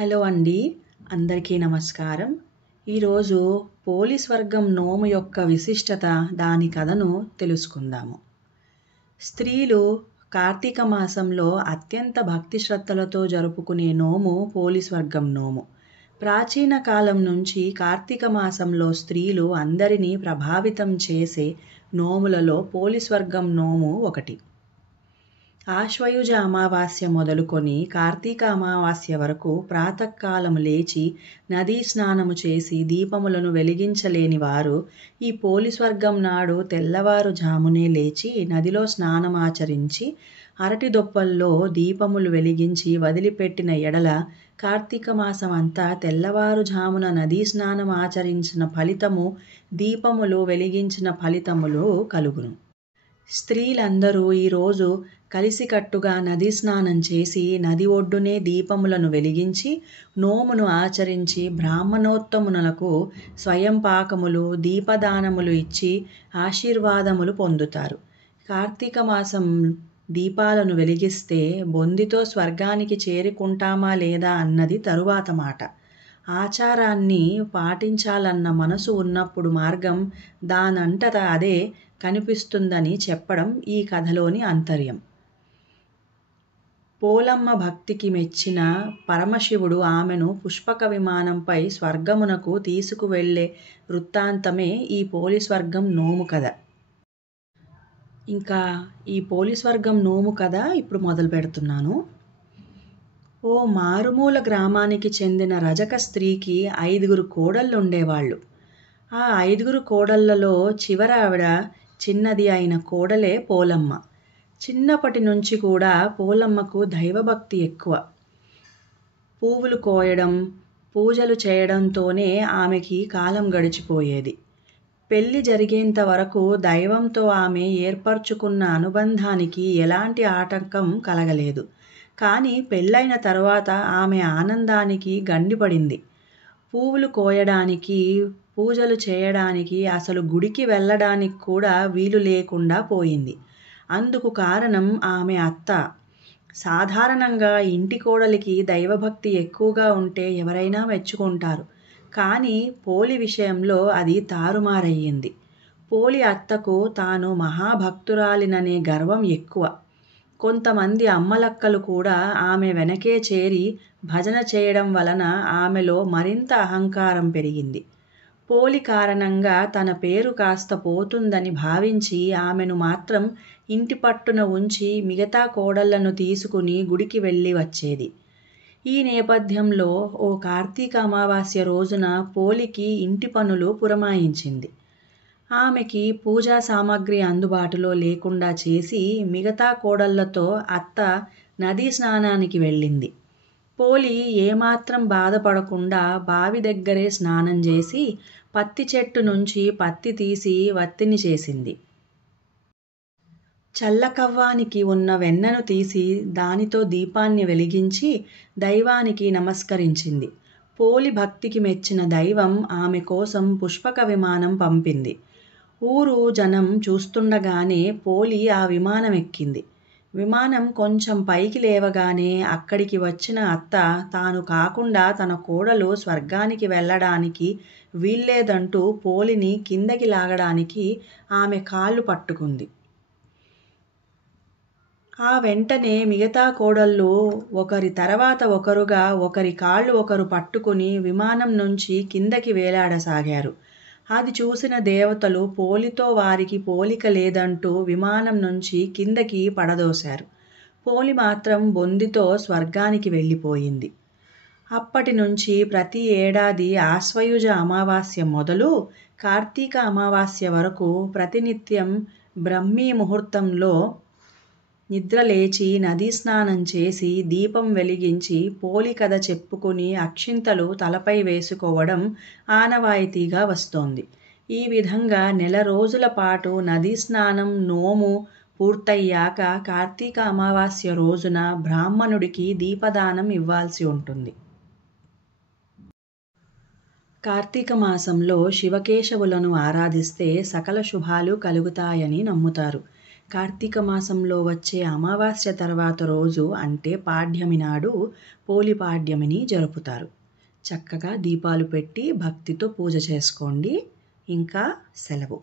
Hello అండి. అందరికీ నమస్కారం. ఈరోజు పోలీస్ వర్గం నోము యొక్క విశిష్టత, దాని కథను తెలుసుకుందాము. స్త్రీలు కార్తీక మాసంలో అత్యంత భక్తి శ్రద్ధలతో జరుపుకునే నోము పోలీస్ వర్గం నోము. ప్రాచీన కాలం నుంచి కార్తీక మాసంలో స్త్రీలు అందరినీ ప్రభావితం చేసే నోములలో పోలీస్ వర్గం నోము ఒకటి. ఆశ్వయుజ అమావాస్య మొదలుకొని కార్తీక అమావాస్య వరకు ప్రాతకాలం లేచి నదీ స్నానము చేసి దీపములను వెలిగించలేని వారు ఈ పోలీస్ వర్గం నాడు తెల్లవారుజామునే లేచి నదిలో స్నానమాచరించి అరటి దొప్పల్లో దీపములు వెలిగించి వదిలిపెట్టిన ఎడల కార్తీక మాసం అంతా తెల్లవారుజామున నదీ స్నానం ఆచరించిన ఫలితము, దీపములు వెలిగించిన ఫలితములు కలుగును. స్త్రీలందరూ ఈరోజు కలిసికట్టుగా నదీ స్నానం చేసి నది ఒడ్డునే దీపములను వెలిగించి నోమును ఆచరించి బ్రాహ్మణోత్తములకు స్వయం పాకములు, దీపదానములు ఇచ్చి ఆశీర్వాదములు పొందుతారు. కార్తీక మాసం దీపాలను వెలిగిస్తే బొందితో స్వర్గానికి చేరుకుంటామా లేదా అన్నది తరువాత మాట. ఆచారాన్ని పాటించాలన్న మనసు ఉన్నప్పుడు మార్గం దానంతట అదే కనిపిస్తుందని చెప్పడం ఈ కథలోని అంతర్యం. పోలమ్మ భక్తికి మెచ్చిన పరమశివుడు ఆమెను పుష్పక విమానంపై స్వర్గమునకు తీసుకువెళ్ళే వృత్తాంతమే ఈ పోలీస్ వర్గం నోము కథ. ఇంకా ఈ పోలీస్ వర్గం నోము కథ ఇప్పుడు మొదలు పెడుతున్నాను. ఓ మారుమూల గ్రామానికి చెందిన రజక స్త్రీకి 5 కోడళ్ళు ఉండేవాళ్ళు. ఆ 5 కోడళ్లలో చివరావిడ చిన్నది అయిన కోడలే పోలమ్మ. చిన్నప్పటి నుంచి కూడా పోలమ్మకు దైవభక్తి ఎక్కువ. పువ్వులు కోయడం, పూజలు చేయడంతోనే ఆమెకి కాలం గడిచిపోయేది. పెళ్లి జరిగేంత వరకు దైవంతో ఆమె ఏర్పరచుకున్న అనుబంధానికి ఎలాంటి ఆటంకం కలగలేదు. కానీ పెళ్ళైన తర్వాత ఆమె ఆనందానికి గండిపడింది. పువ్వులు కోయడానికి, పూజలు చేయడానికి, అసలు గుడికి వెళ్ళడానికి కూడా వీలు లేకుండా పోయింది. అందుకు కారణం ఆమె అత్త. సాధారణంగా ఇంటి కోడలికి దైవభక్తి ఎక్కువగా ఉంటే ఎవరైనా మెచ్చుకుంటారు. కానీ పోలి విషయంలో అది తారుమారయ్యింది. పోలి అత్తకు తాను మహాభక్తురాలిననే గర్వం ఎక్కువ. కొంతమంది అమ్మలక్కలు కూడా ఆమె వెనకే చేరి భజన చేయడం వలన ఆమెలో మరింత అహంకారం పెరిగింది. పోలి కారణంగా తన పేరు కాస్త పోతుందని భావించి ఆమెను మాత్రం ఇంటి పట్టున ఉంచి మిగతా కోడళ్లను తీసుకుని గుడికి వెళ్ళి వచ్చేది. ఈ నేపథ్యంలో ఓ కార్తీక అమావాస్య రోజున పోలికి ఇంటి పనులు పురమాయించింది. ఆమెకి పూజా సామాగ్రి అందుబాటులో లేకుండా చేసి మిగతా కోడళ్లతో అత్త నదీ స్నానానికి వెళ్ళింది. పోలి ఏమాత్రం బాధపడకుండా బావి దగ్గరే స్నానం చేసి పత్తి చెట్టు నుంచి పత్తి తీసి వత్తిని చేసింది. చల్లకవ్వానికి ఉన్న వెన్నను తీసి దానితో దీపాన్ని వెలిగించి దైవానికి నమస్కరించింది. పోలి భక్తికి మెచ్చిన దైవం ఆమె కోసం పుష్పక విమానం పంపింది. ఊరు జనం చూస్తుండగానే పోలి ఆ విమానం ఎక్కింది. విమానం కొంచెం పైకి లేవగానే అక్కడికి వచ్చిన అత్త తాను కాకుండా తన కోడలు స్వర్గానికి వెళ్ళడానికి వీల్లేదంటూ పోలిని కిందకి లాగడానికి ఆమె కాళ్ళు పట్టుకుంది. ఆ వెంటనే మిగతా కోడళ్ళు ఒకరి తర్వాత ఒకరుగా ఒకరి కాళ్ళు ఒకరు పట్టుకుని విమానం నుంచి కిందకి వేలాడసాగారు. అది చూసిన దేవతలు పోలితో వారికి పోలిక లేదంటూ విమానం నుంచి కిందకి పడదోశారు. పోలి మాత్రం బొందితో స్వర్గానికి వెళ్ళిపోయింది. అప్పటి నుంచి ప్రతి ఏడాది ఆశ్వయుజ అమావాస్య మొదలు కార్తీక అమావాస్య వరకు ప్రతినిత్యం బ్రహ్మీ ముహూర్తంలో నిద్రలేచి నదీ స్నానం చేసి దీపం వెలిగించి పోలి కథ చెప్పుకుని అక్షింతలు తలపై వేసుకోవడం ఆనవాయితీగా వస్తోంది. ఈ విధంగా 1 నెల రోజుల పాటు నదీ స్నానం నోము పూర్తయ్యాక కార్తీక అమావాస్య రోజున బ్రాహ్మణుడికి దీపదానం ఇవ్వాల్సి ఉంటుంది. కార్తీక మాసంలో శివకేశవులను ఆరాధిస్తే సకల శుభాలు కలుగుతాయని నమ్ముతారు. కార్తీక మాసంలో వచ్చే అమావాస్య తర్వాత రోజు అంటే పాడ్యమి నాడు పోలిపాడ్యమిని జరుపుతారు. చక్కగా దీపాలు పెట్టి భక్తితో పూజ చేసుకోండి. ఇంకా సెలవు.